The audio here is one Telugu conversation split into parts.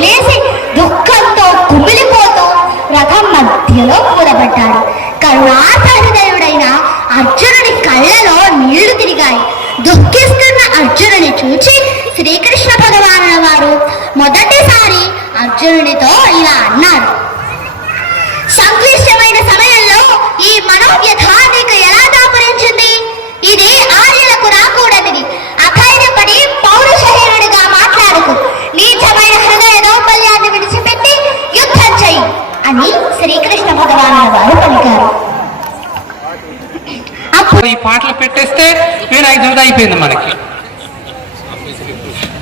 వదిలేసి దుఃఖంతో కుమిలిపోతూ రథం మధ్యలో కూలబడ్డాడు. కరుణాసహృదయుడైన అర్జునుడి కళ్ళలో నీళ్లు తిరిగాయి. దుఃఖిస్తున్న అర్జునుని చూచి శ్రీకృష్ణ భగవానుల వారు మొదటిసారి అర్జునుడితో ఇలా అన్నారు: సంక్లిష్టమైన సమయంలో ఈ మనోవ్యథ నీకు ఎలా దాపురించింది? ఇది ఆర్యులకు రాకూడనిది. అధైర్యపడి పౌరుషహీనుడిగా మాట్లాడుకు. నీచమైన హృదయ దౌర్బల్యాన్ని విడిచిపెట్టి యుద్ధం చెయ్యి అని శ్రీకృష్ణ భగవానుల వారు పలికారు. ఈ పాటలు పెట్టేస్తే వినాయక చవితి అయిపోయింది. మనకి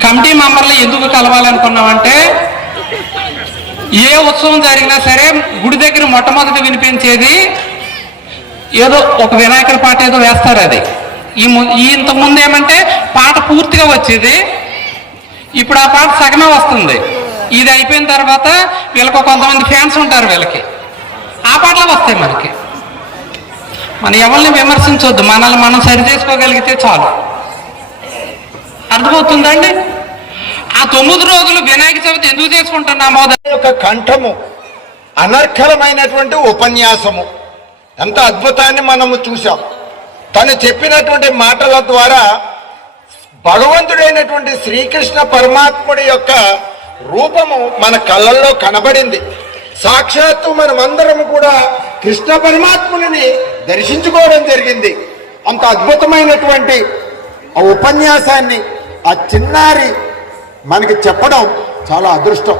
కమిటీ మెంబర్లు ఎందుకు కలవాలనుకున్నామంటే, ఏ ఉత్సవం జరిగినా సరే గుడి దగ్గర మొట్టమొదటి వినిపించేది ఏదో ఒక వినాయకుడి పాట ఏదో వేస్తారు. అది ఇంతకుముందు ఏమంటే పాట పూర్తిగా వచ్చేది, ఇప్పుడు ఆ పాట సగమే వస్తుంది. ఇది అయిపోయిన తర్వాత వీళ్ళకు కొంతమంది ఫ్యాన్స్ ఉంటారు, వీళ్ళకి ఆ పాటలు వస్తాయి. మనకి మనం ఎవరిని విమర్శించొద్దు, మనల్ని మనం సరి చేసుకోగలిగితే చాలు. అర్థమవుతుందండి? ఆ 9 రోజులు వినాయక చవితి ఎందుకు చేసుకుంటున్నామో యొక్క కంఠము అనర్ఘలమైనటువంటి ఉపన్యాసము ఎంత అద్భుతాన్ని మనము చూసాం. తను చెప్పినటువంటి మాటల ద్వారా భగవంతుడైనటువంటి శ్రీకృష్ణ పరమాత్ముడి యొక్క రూపము మన కళ్ళల్లో కనబడింది. సాక్షాత్తు మనమందరం కూడా కృష్ణ పరమాత్ముని దర్శించుకోవడం జరిగింది. అంత అద్భుతమైనటువంటి ఆ ఉపన్యాసాన్ని ఆ చిన్నారి మనకి చెప్పడం చాలా అదృష్టం.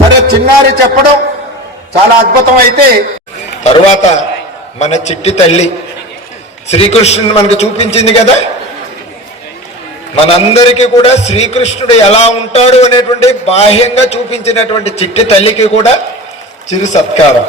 సరే, చిన్నారి చెప్పడం చాలా అద్భుతం. అయితే తరువాత మన చిట్టి తల్లి శ్రీకృష్ణుని మనకు చూపించింది కదా. మనందరికీ కూడా శ్రీకృష్ణుడు ఎలా ఉంటాడు అనేటువంటి బాహ్యంగా చూపించినటువంటి చిట్టి తల్లికి కూడా చిరు సత్కారం.